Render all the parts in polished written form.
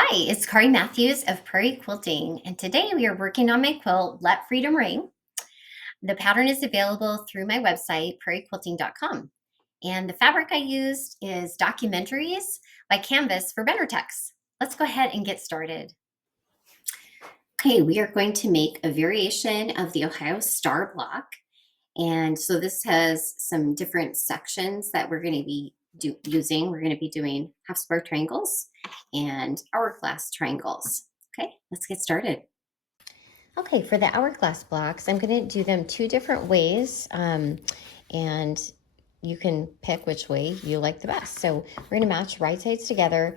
Hi, it's Kari Matthews of Prairie Quilting, and today we are working on my quilt, Let Freedom Ring. The pattern is available through my website, prairiequilting.com. And the fabric I used is Documentaries by Canvas for Benartex. Let's go ahead and get started. Okay, we are going to make a variation of the Ohio Star block. And so this has some different sections that we're going to be using. We're going to be doing half square triangles and hourglass triangles. Okay, let's get started. Okay, for the hourglass blocks, I'm going to do them two different ways, and you can pick which way you like the best. So we're going to match right sides together.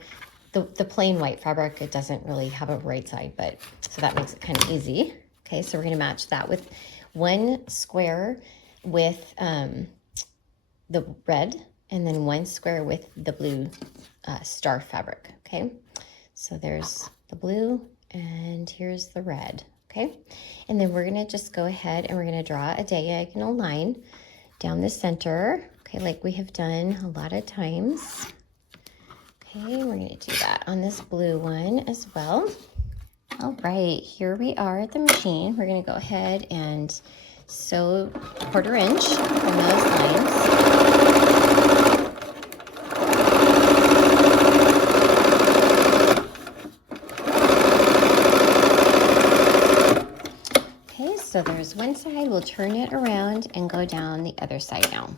The plain white fabric, it doesn't really have a right side, but so that makes it kind of easy. Okay, so we're going to match that with one square with the red, and then one square with the blue star fabric. Okay, so there's the blue and here's the red. Okay, and then we're gonna just go ahead and we're gonna draw a diagonal line down the center, okay, like we have done a lot of times. Okay, we're gonna do that on this blue one as well. All right, here we are at the machine. We're gonna go ahead and sew 1/4 inch on those lines. Okay, so there's one side. We'll turn it around and go down the other side now.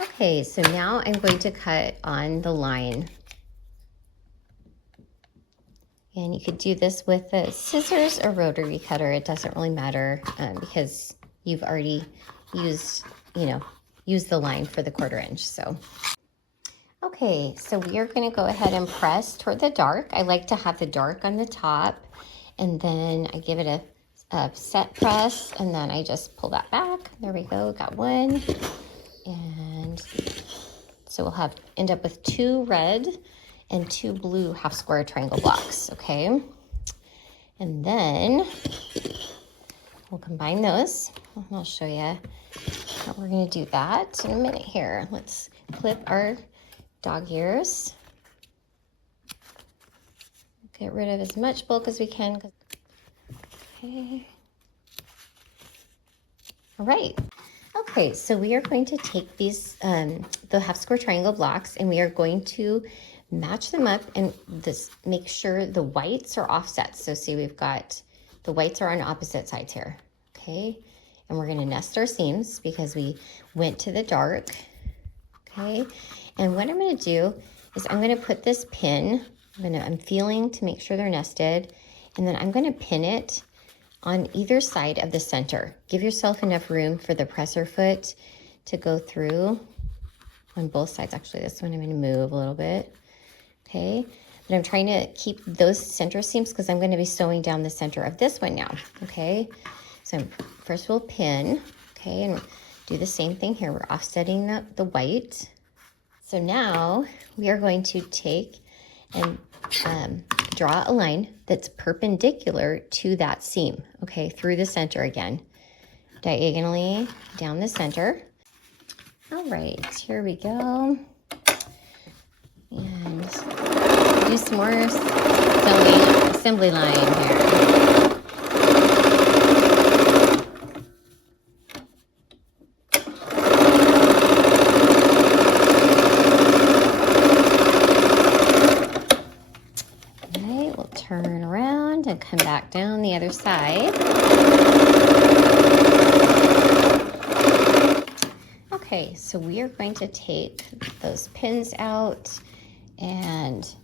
Okay, so now I'm going to cut on the line. And you could do this with the scissors or rotary cutter. It doesn't really matter because you've already used the line for the 1/4 inch. So, okay, so we are going to go ahead and press toward the dark. I like to have the dark on the top, and then I give it a set press, and then I just pull that back. There we go, got one. And so we'll end up with 2 red and 2 blue half square triangle blocks, okay? And then we'll combine those. I'll show you how we're gonna do that in a minute here. Let's clip our dog ears. Get rid of as much bulk as we can. Okay. All right. Okay, so we are going to take these, the half square triangle blocks, and we are going to match them up and make sure the whites are offset. So see, we've got the whites are on opposite sides here, okay? And we're gonna nest our seams because we went to the dark, okay? And what I'm gonna do is I'm gonna put this pin, I'm feeling to make sure they're nested, and then I'm gonna pin it on either side of the center. Give yourself enough room for the presser foot to go through on both sides. Actually, this one I'm going to move a little bit. Okay, but I'm trying to keep those center seams because I'm going to be sewing down the center of this one now. Okay, so first we'll pin. Okay, and do the same thing here. We're offsetting the white. So now we are going to take and draw a line that's perpendicular to that seam, okay, through the center again, diagonally down the center. All right, here we go. And do some more assembly line here. Turn around and come back down the other side. Okay, so we are going to take those pins out, and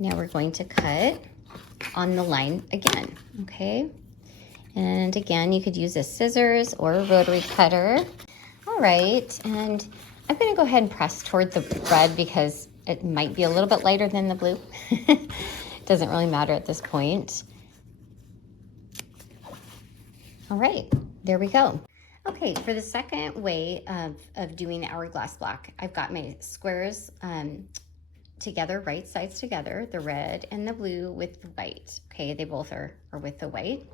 now we're going to cut on the line again, okay? And again, you could use a scissors or a rotary cutter. All right, and I'm gonna go ahead and press toward the red because it might be a little bit lighter than the blue. Doesn't really matter at this point. All right, there we go. Okay, for the second way of doing the hourglass block, I've got my squares together, right sides together, the red and the blue with the white. Okay, they both are with the white.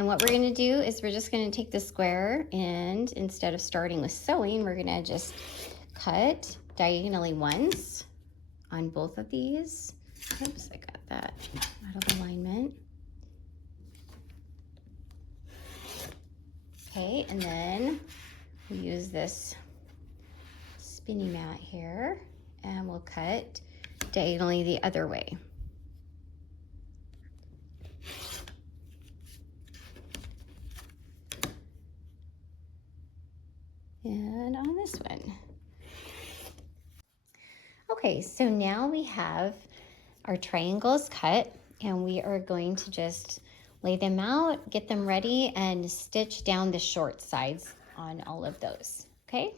And what we're gonna do is we're just gonna take the square, and instead of starting with sewing, we're gonna just cut diagonally once on both of these. Oops, I got that out of alignment. Okay, and then we use this spinny mat here, and we'll cut diagonally the other way. And on this one. Okay, so now we have our triangles cut, and we are going to just lay them out, get them ready, and stitch down the short sides on all of those, okay?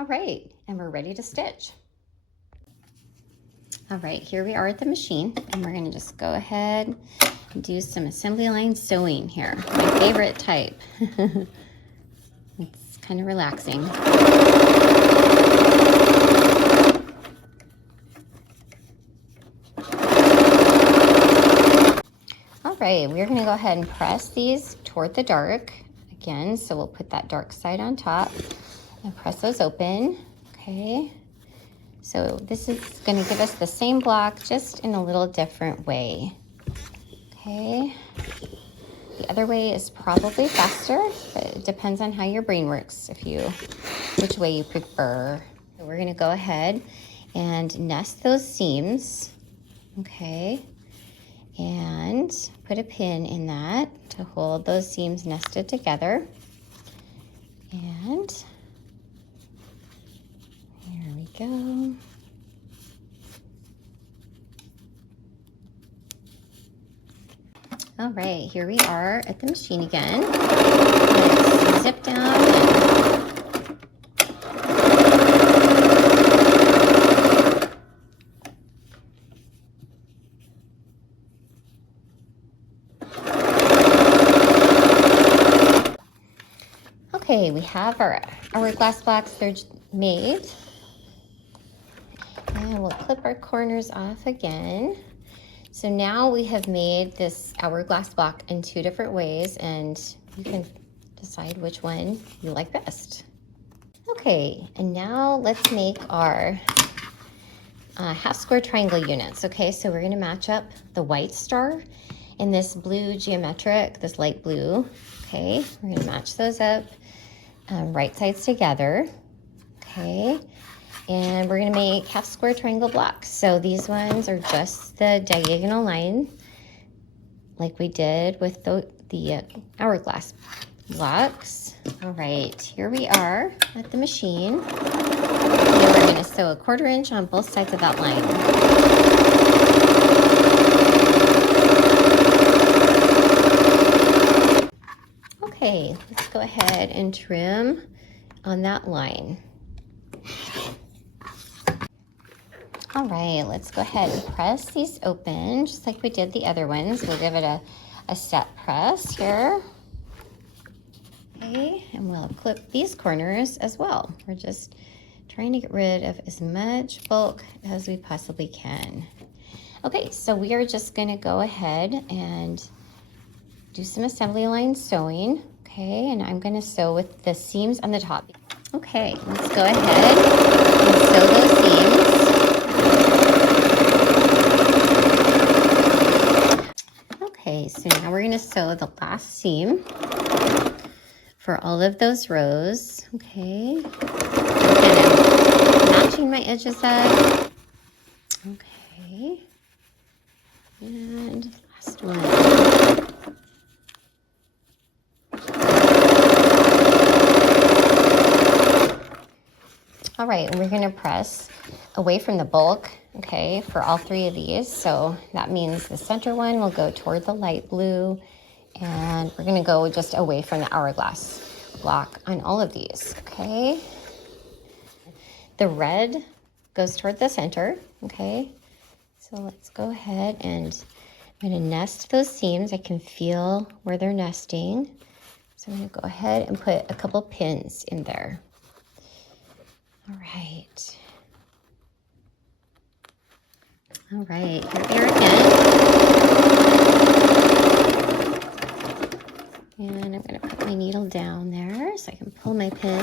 All right, and we're ready to stitch. All right, here we are at the machine, and we're gonna just go ahead and do some assembly line sewing here. My favorite type. It's kind of relaxing. All right, we're gonna go ahead and press these toward the dark again. So we'll put that dark side on top and press those open, okay? So this is gonna give us the same block, just in a little different way, okay? The other way is probably faster, but it depends on how your brain works, which way you prefer. So we're gonna go ahead and nest those seams, okay? And put a pin in that to hold those seams nested together. And here we go. All right, here we are at the machine again. Let's zip down. Okay, we have our hourglass blocks, they're made. And we'll clip our corners off again. So now we have made this hourglass block in 2 different ways, and you can decide which one you like best. Okay, and now let's make our half square triangle units. Okay, so we're gonna match up the white star and this blue geometric, this light blue. Okay, we're gonna match those up, right sides together. Okay. And we're gonna make half square triangle blocks. So these ones are just the diagonal line, like we did with the hourglass blocks. All right, here we are at the machine. And we're gonna sew a 1/4 inch on both sides of that line. Okay, let's go ahead and trim on that line. All right, let's go ahead and press these open, just like we did the other ones. We'll give it a set press here. Okay, and we'll clip these corners as well. We're just trying to get rid of as much bulk as we possibly can. Okay, so we are just gonna go ahead and do some assembly line sewing. Okay, and I'm gonna sew with the seams on the top. Okay, let's go ahead and sew those seams. Okay, so now we're gonna sew the last seam for all of those rows. Okay, kind of matching my edges up. Okay, and last one. All right, and we're gonna press away from the bulk, okay, for all 3 of these. So that means the center one will go toward the light blue, and we're gonna go just away from the hourglass block on all of these, okay? The red goes toward the center, okay? So let's go ahead and I'm gonna nest those seams. I can feel where they're nesting. So I'm gonna go ahead and put a couple pins in there. All right. All right, here we are again. And I'm going to put my needle down there so I can pull my pin.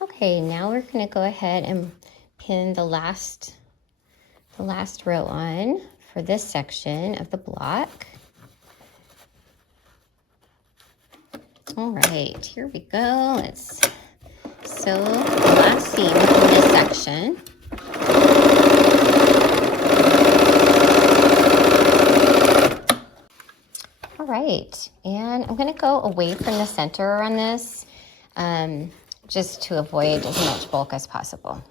Okay, now we're going to go ahead and pin the last row on for this section of the block. All right, here we go. Let's sew the last seam in this section. All right, and I'm going to go away from the center on this just to avoid as much bulk as possible.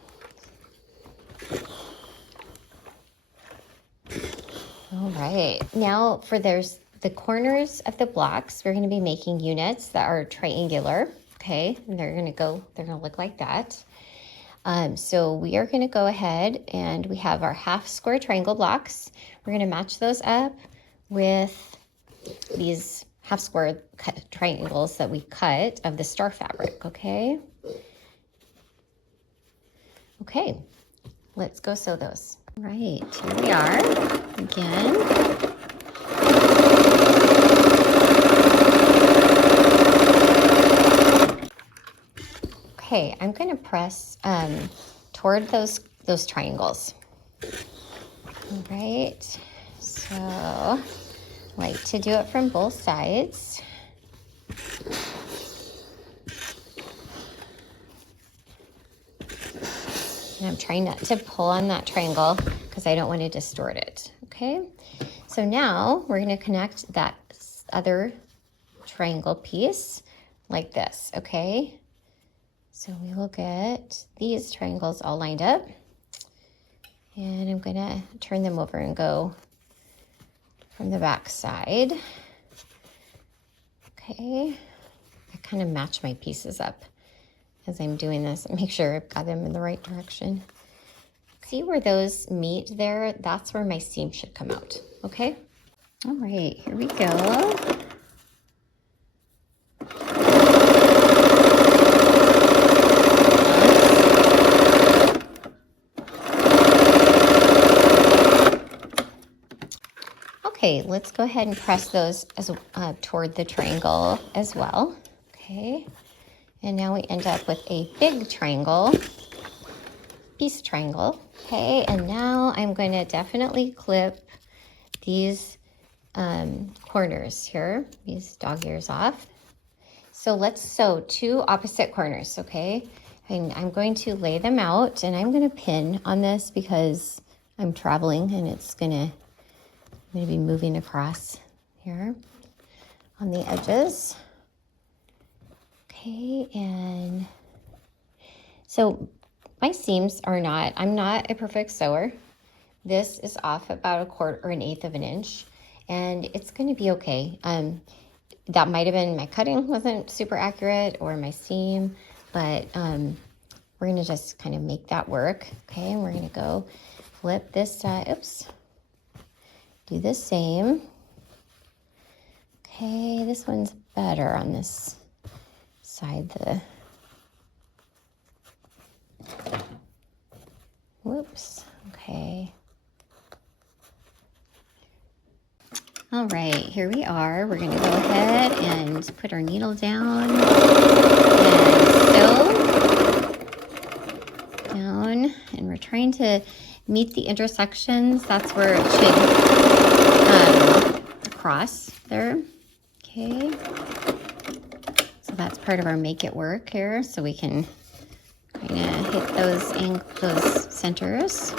All right, now for the corners of the blocks, we're going to be making units that are triangular, okay? And they're going to look like that. So we are going to go ahead and we have our half square triangle blocks. We're going to match those up with these half square triangles that we cut of the star fabric, okay? Okay, let's go sew those. All right, here we are again. Okay, I'm going to press toward those triangles. All right, so I like to do it from both sides. And I'm trying not to pull on that triangle because I don't want to distort it, okay? So now we're going to connect that other triangle piece like this, okay? So we will get these triangles all lined up. And I'm going to turn them over and go from the back side. Okay. I kind of match my pieces up as I'm doing this and make sure I've got them in the right direction. See where those meet there? That's where my seam should come out, okay? All right, here we go. Okay, let's go ahead and press those as toward the triangle as well. Okay, and now we end up with a big triangle, piece triangle. Okay, and now I'm going to definitely clip these corners here, these dog ears off. So let's sew two opposite corners, okay? And I'm going to lay them out and I'm going to pin on this because I'm traveling and I'm going to be moving across here on the edges. Okay, and so my seams are not, I'm not a perfect sewer. This is off about 1/4 or 1/8 of an inch, and it's going to be okay. That might have been my cutting wasn't super accurate or my seam, but we're going to just kind of make that work. Okay, and we're going to go flip this side. Oops. Do the same. Okay, this one's better on this side. Whoops. Okay. All right, here we are. We're going to go ahead and put our needle down and sew down. And we're trying to meet the intersections. That's where it should cross there. Okay. So that's part of our make it work here. So we can kind of hit those centers.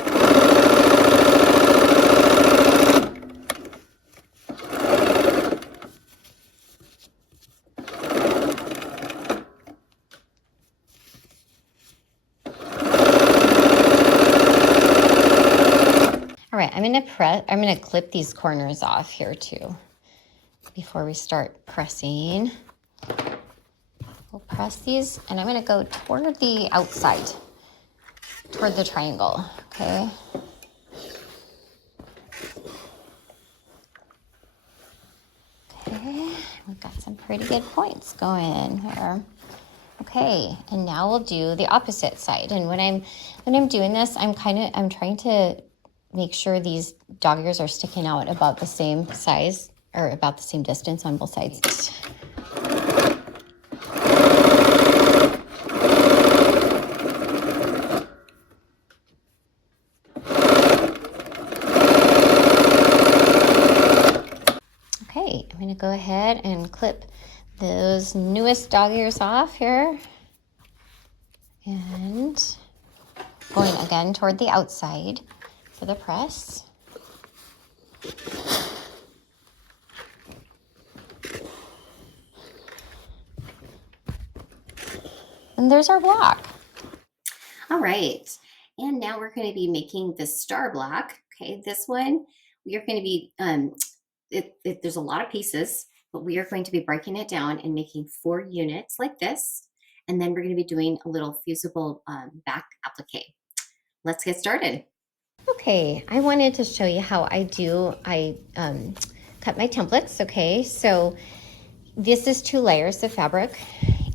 All right, I'm gonna clip these corners off here too before we start pressing. We'll press these and I'm gonna go toward the outside, toward the triangle, okay? Okay, we've got some pretty good points going here. Okay, and now we'll do the opposite side. And when I'm doing this, I'm trying to make sure these dog ears are sticking out about the same size or about the same distance on both sides. Okay, I'm gonna go ahead and clip those newest dog ears off here. And going again toward the outside for the press. And there's our block. All right, and now we're going to be making the star block. Okay, this one we are going to be, there's a lot of pieces, but we are going to be breaking it down and making 4 units like this. And then we're going to be doing a little fusible back applique. Let's get started. Okay, I wanted to show you how I cut my templates. Okay, so this is 2 layers of fabric.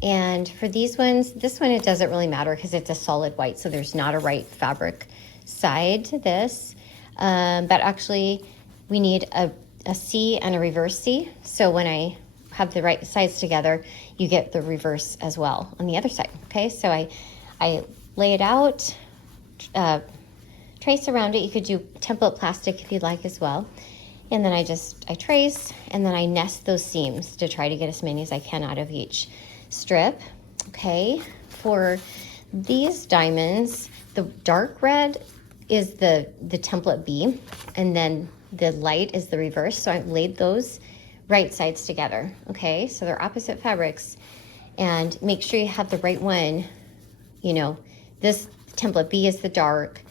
And for these ones, this one, it doesn't really matter because it's a solid white, so there's not a right fabric side to this. But actually, we need a C and a reverse C. So when I have the right sides together, you get the reverse as well on the other side. Okay, so I lay it out, trace around it. You could do template plastic if you'd like as well. And then I trace, and then I nest those seams to try to get as many as I can out of each strip. Okay, for these diamonds, the dark red is the template B, and then the light is the reverse. So I laid those right sides together. Okay, so they're opposite fabrics, and make sure you have the right one. You know, this template B is the dark,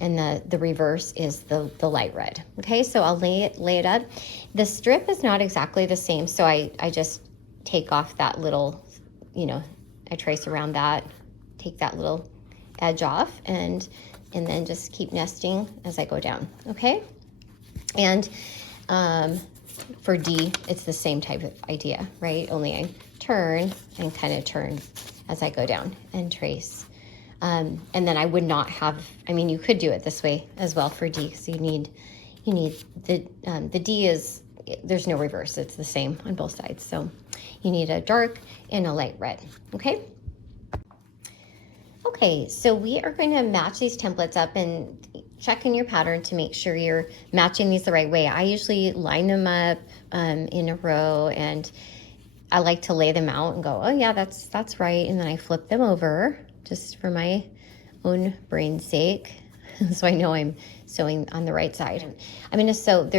and the reverse is the light red. Okay, so I'll lay it up. The strip is not exactly the same, so I just take off that little, you know, I trace around that, take that little edge off, and then just keep nesting as I go down. Okay, and for D, it's the same type of idea, right? Only I turn and kind of turn as I go down and trace. And then I would not have, I mean, you could do it this way as well for D, because you need the D is, there's no reverse, it's the same on both sides. So you need a dark and a light red, okay? Okay, so we are going to match these templates up and check in your pattern to make sure you're matching these the right way. I usually line them up in a row, and I like to lay them out and go, oh yeah, that's right. And then I flip them over just for my own brain's sake, so I know I'm sewing on the right side. I'm gonna sew,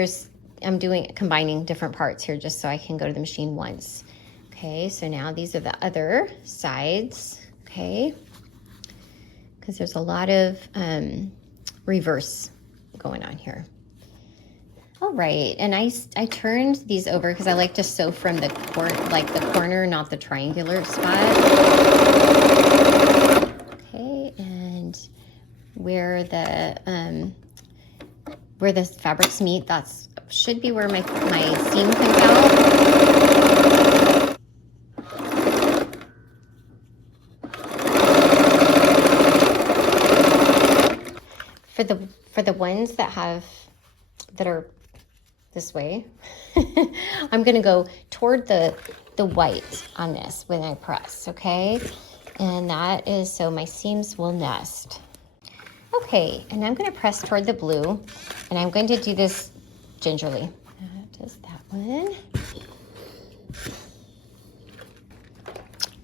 I'm combining different parts here just so I can go to the machine once. Okay, so now these are the other sides, okay? Because there's a lot of reverse going on here. All right, and I turned these over because I like to sew from the corner, not the triangular spot. Okay, and where the fabrics meet, that's should be where my seam comes out. For the ones that are this way, I'm gonna go toward the white on this when I press, okay? And that is so my seams will nest. Okay, and I'm gonna press toward the blue, and I'm going to do this gingerly. Just that one.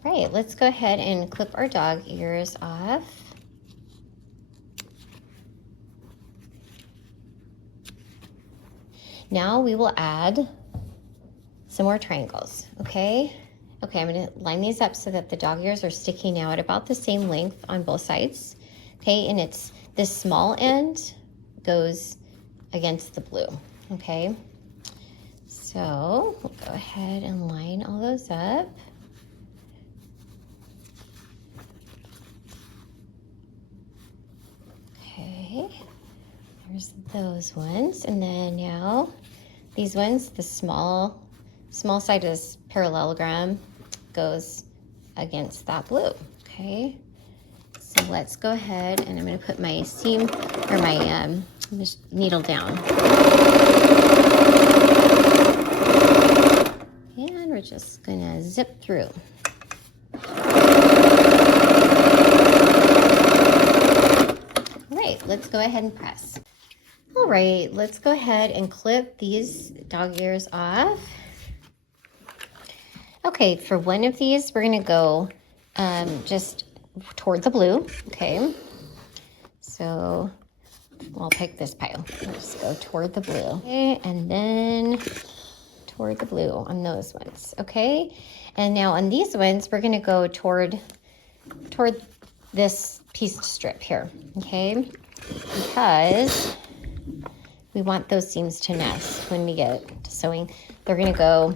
Right, let's go ahead and clip our dog ears off. Now we will add some more triangles, okay? Okay, I'm gonna line these up so that the dog ears are sticking out about the same length on both sides. Okay, and it's this small end goes against the blue, okay? So we'll go ahead and line all those up. Okay, there's those ones. And then now these ones, the small side is parallelogram, goes against that blue, okay? So let's go ahead and I'm gonna put my seam or my needle down. And we're just gonna zip through. All right, let's go ahead and press. All right, let's go ahead and clip these dog ears off. Okay, for one of these, we're gonna go just toward the blue, okay? So I'll pick this pile. Let's go toward the blue. Okay, and then toward the blue on those ones, okay? And now on these ones, we're gonna go toward this pieced strip here, okay? Because we want those seams to nest when we get to sewing. They're gonna go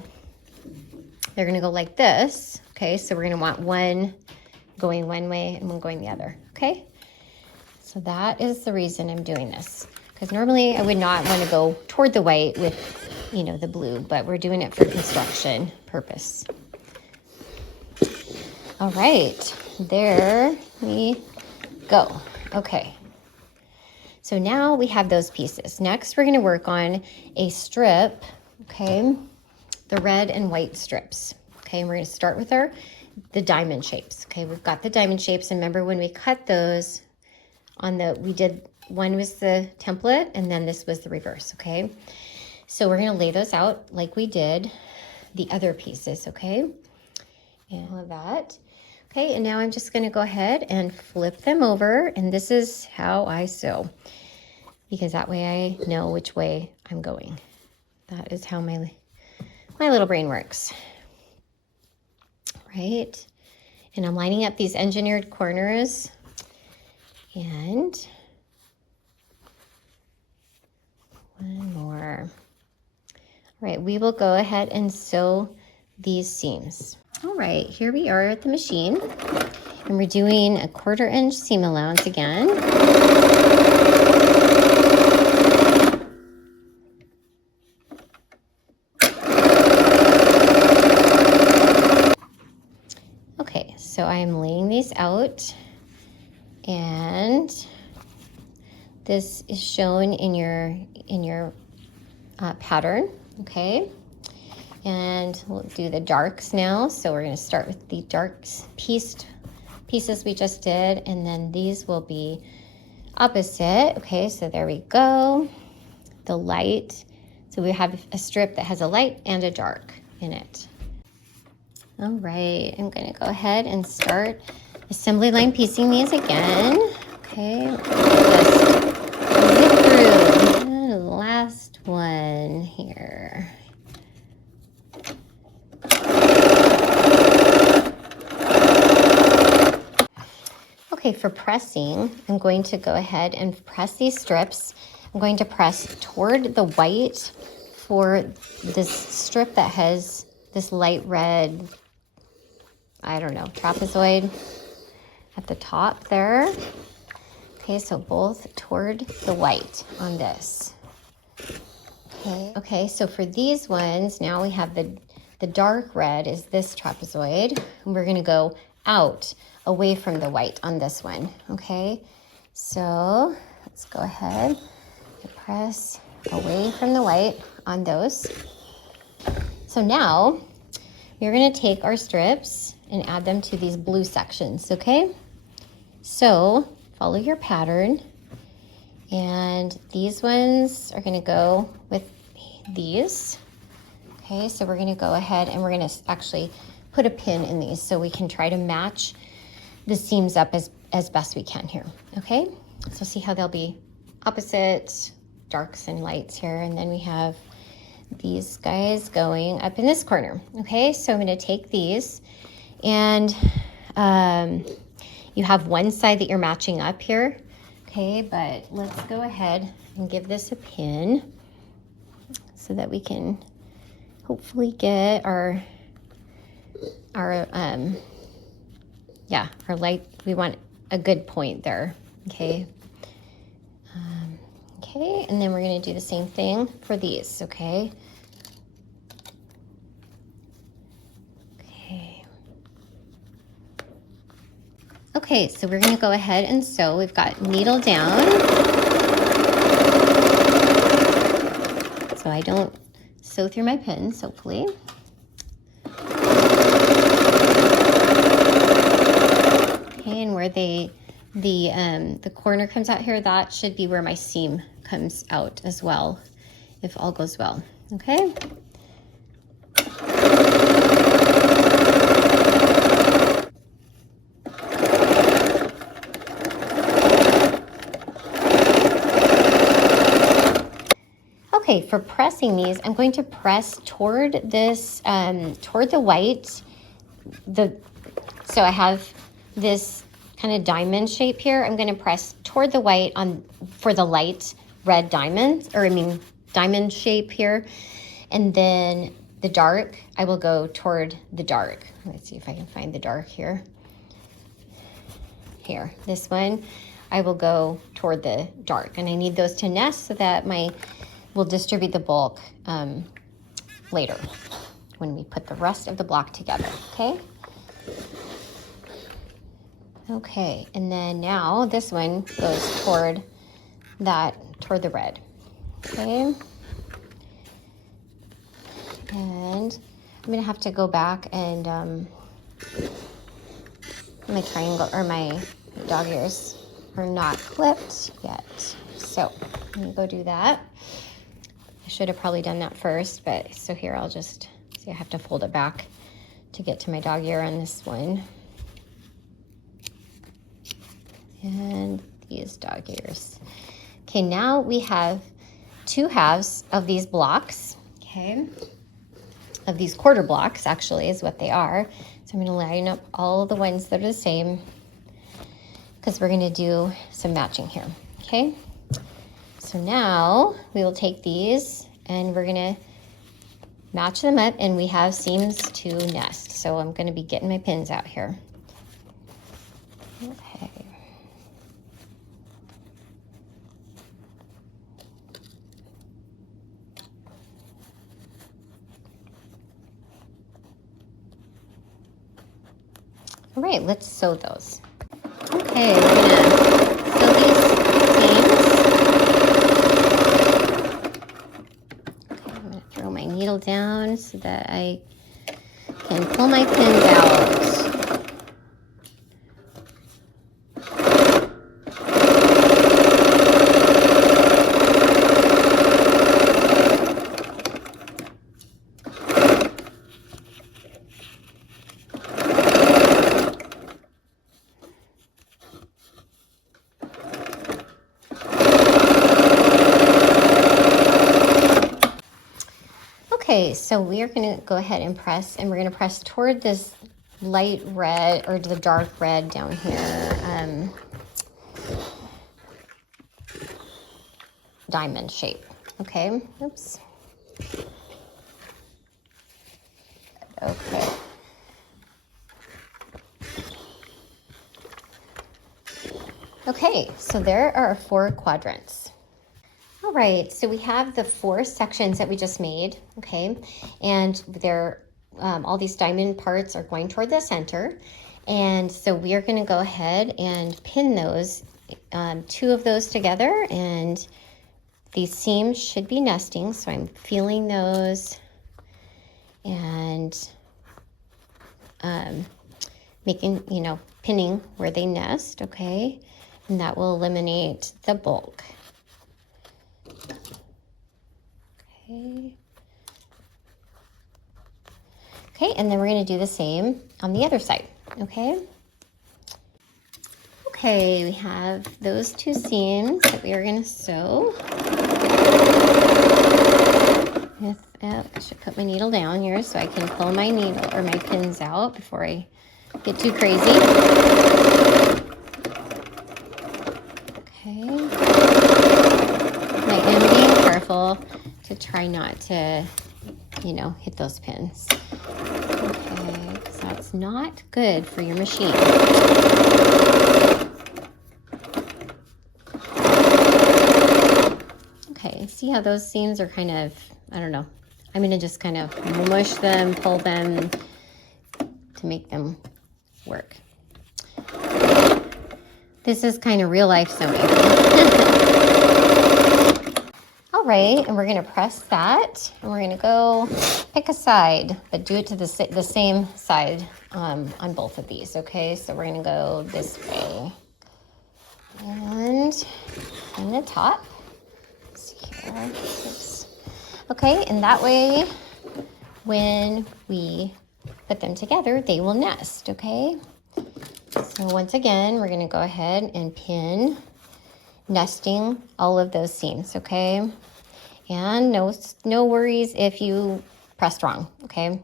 like this, okay? So we're gonna want one going one way and one going the other, okay? So that is the reason I'm doing this. Because normally I would not want to go toward the white with, you know, the blue, but we're doing it for construction purpose. All right, there we go. Okay. So now we have those pieces. Next, we're going to work on a strip, okay? The red and white strips, okay? And we're going to start with the diamond shapes, okay? We've got the diamond shapes. And remember when we cut those one was the template and then this was the reverse, okay? So we're going to lay those out like we did the other pieces, okay? And all of that. Okay, and now I'm just going to go ahead and flip them over, and this is how I sew, because that way I know which way I'm going. That is how my little brain works. Right? And I'm lining up these engineered corners, and one more. All right, we will go ahead and sew these seams. All right, here we are at the machine, and we're doing a 1/4 inch seam allowance again. Okay, so I'm laying these out, and this is shown in your pattern, okay? And we'll do the darks now. So we're going to start with the darks pieces we just did, and then these will be opposite. Okay, so there we go. The light. So we have a strip that has a light and a dark in it. All right, I'm going to go ahead and start assembly line piecing these again. Okay, just zip through. And the last one here. Okay, for pressing, I'm going to go ahead and press these strips. I'm going to press toward the white for this strip that has this light red, I don't know, trapezoid at the top there. Okay, so both toward the white on this. Okay, so for these ones, now we have the dark red is this trapezoid, and we're gonna go out away from the white on this one, okay? So let's go ahead and press away from the white on those. So now we're gonna take our strips and add them to these blue sections, okay? So follow your pattern, and these ones are gonna go with these. Okay, so we're gonna go ahead and we're gonna actually put a pin in these so we can try to match the seams up as best we can here, okay? So see how they'll be opposite darks and lights here, and then we have these guys going up in this corner, okay? So I'm gonna take these, and you have one side that you're matching up here, okay? But let's go ahead and give this a pin so that we can hopefully get our light. We want a good point there, okay? Okay, and then we're gonna do the same thing for these, okay? Okay. Okay, so we're gonna go ahead and sew. We've got needle down, so I don't sew through my pins, hopefully. Okay, and where the corner comes out here, that should be where my seam comes out as well, if all goes well. Okay. Okay, for pressing these, I'm going to press toward this, toward the white. So I have this kind of diamond shape here. I'm going to press toward the white for the light red diamond, diamond shape here. And then the dark, I will go toward the dark. Let's see if I can find the dark here. Here, this one, I will go toward the dark. And I need those to nest so that we'll distribute the bulk later when we put the rest of the block together, okay? Okay, and then now this one goes toward the red, okay? And I'm gonna have to go back and my triangle or my dog ears are not clipped yet. So I'm gonna go do that. I should have probably done that first, but so here I'll just see, I have to fold it back to get to my dog ear on this one. And these dog ears. Okay, now we have 2 halves of these blocks, okay? Of these quarter blocks, actually, is what they are. So I'm gonna line up all the ones that are the same because we're gonna do some matching here, okay? So now we will take these and we're gonna match them up, and we have seams to nest. So I'm gonna be getting my pins out here. Okay. All right, let's sew those. Okay, we're gonna sew these seams. Okay, I'm gonna throw my needle down so that I can pull my pins out. Okay, so we are going to go ahead and press, and we're going to press toward this light red or the dark red down here, diamond shape. Okay, oops. Okay. Okay, so there are 4 quadrants. All right, so we have the 4 sections that we just made, okay? And they're, all these diamond parts are going toward the center. And so we are gonna go ahead and pin those, 2 of those together, and these seams should be nesting. So I'm feeling those and making, pinning where they nest, okay? And that will eliminate the bulk. Okay, and then we're going to do the same on the other side, okay? Okay, we have those 2 seams that we are going to sew. I should put my needle down here so I can pull my needle or my pins out before I get too crazy. Okay. I am being careful to try not to, hit those pins. Okay, because that's not good for your machine. Okay, see how those seams are kind of, I don't know. I'm going to just kind of mush them, pull them to make them work. This is kind of real life sewing. All right, and we're gonna press that, and we're gonna go pick a side, but do it to the same side on both of these, okay? So we're gonna go this way. And in the top, let's see here, oops. Okay, and that way, when we put them together, they will nest, okay? So once again, we're gonna go ahead and pin, nesting all of those seams, okay? And no worries if you pressed wrong, okay?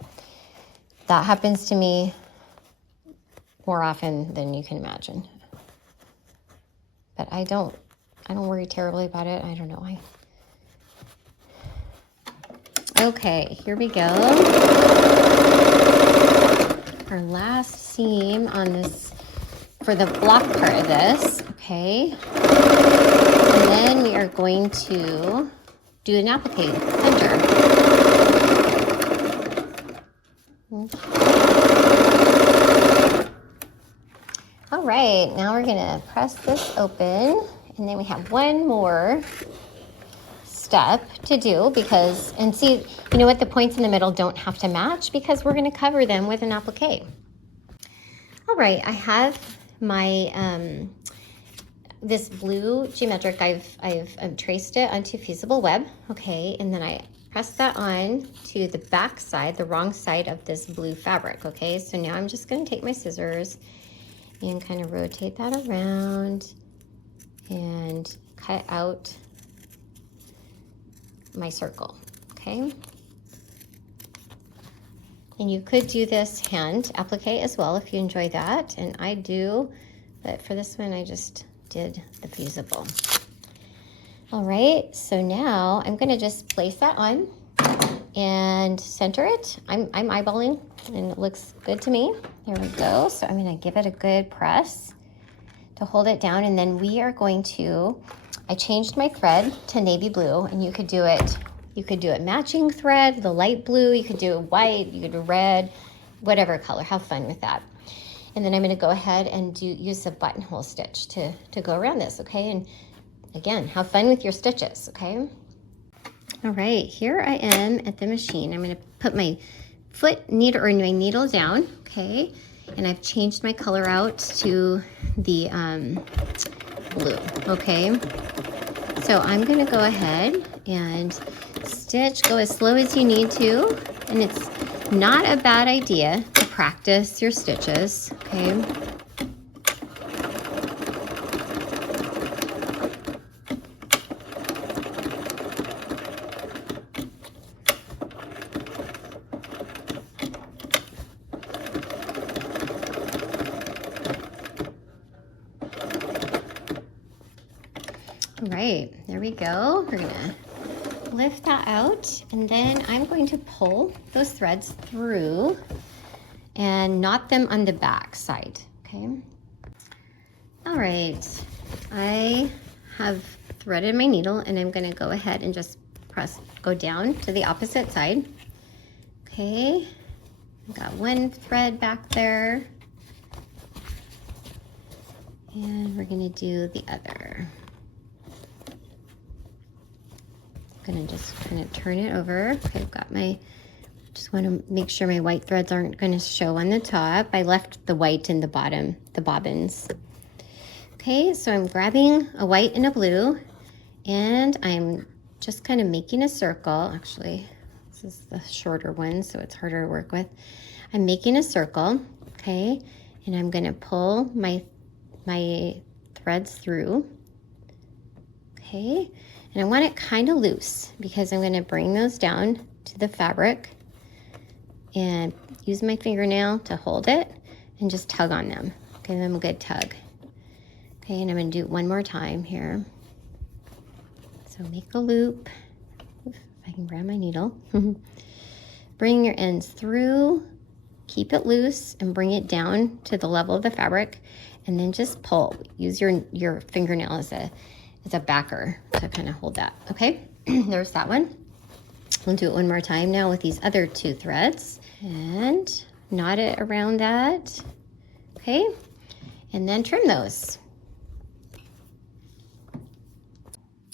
That happens to me more often than you can imagine. But I don't worry terribly about it. I don't know why. Okay, here we go. Our last seam on this, for the block part of this, okay? And then we are going to do an applique center. All right, now we're gonna press this open, and then we have one more step to do because, and see, you know what, the points in the middle don't have to match because we're gonna cover them with an applique. All right, I have my, this blue geometric, I've traced it onto Fusible Web, okay, and then I press that on to the back side, the wrong side of this blue fabric, okay? So now I'm just gonna take my scissors and kind of rotate that around and cut out my circle, okay? And you could do this hand applique as well if you enjoy that, and I do, but for this one I just did the fusible. All right, so now I'm gonna just place that on and center it. I'm eyeballing and it looks good to me. There we go. So I'm gonna give it a good press to hold it down, and then we are going to, I changed my thread to navy blue, and you could do it matching thread, the light blue, you could do it white, you could do red, whatever color, have fun with that. And then I'm gonna go ahead and use a buttonhole stitch to go around this, okay? And again, have fun with your stitches, okay? All right, here I am at the machine. I'm gonna put my foot needle or my needle down, okay? And I've changed my color out to the blue, okay? So I'm gonna go ahead and stitch, go as slow as you need to, and it's not a bad idea to practice your stitches, okay? All right, there we go. We're gonna lift that out, and then I'm going to pull those threads through and knot them on the back side, okay? All right, I have threaded my needle, and I'm gonna go ahead and just go down to the opposite side, okay? I've got one thread back there, and we're gonna do the other. Gonna turn it over. Okay, I've got just want to make sure my white threads aren't going to show on the top. I left the white in the bottom, the bobbins. Okay, so I'm grabbing a white and a blue, and I'm just kind of making a circle. Actually, this is the shorter one, so it's harder to work with. I'm making a circle, okay, and I'm going to pull my threads through, okay. And I want it kind of loose because I'm going to bring those down to the fabric and use my fingernail to hold it and just tug on them. Give them a good tug. Okay, and I'm going to do it one more time here. So make a loop. If I can grab my needle. Bring your ends through, keep it loose, and bring it down to the level of the fabric, and then just pull. Use your fingernail as a backer to kind of hold that, okay? There's that one. We'll do it one more time now with these other two threads, and knot it around that, okay? And then trim those.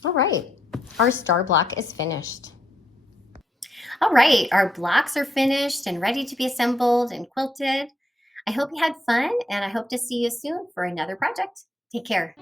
All right, our star block is finished. All right, our blocks are finished and ready to be assembled and quilted. I hope you had fun, and I hope to see you soon for another project. Take care.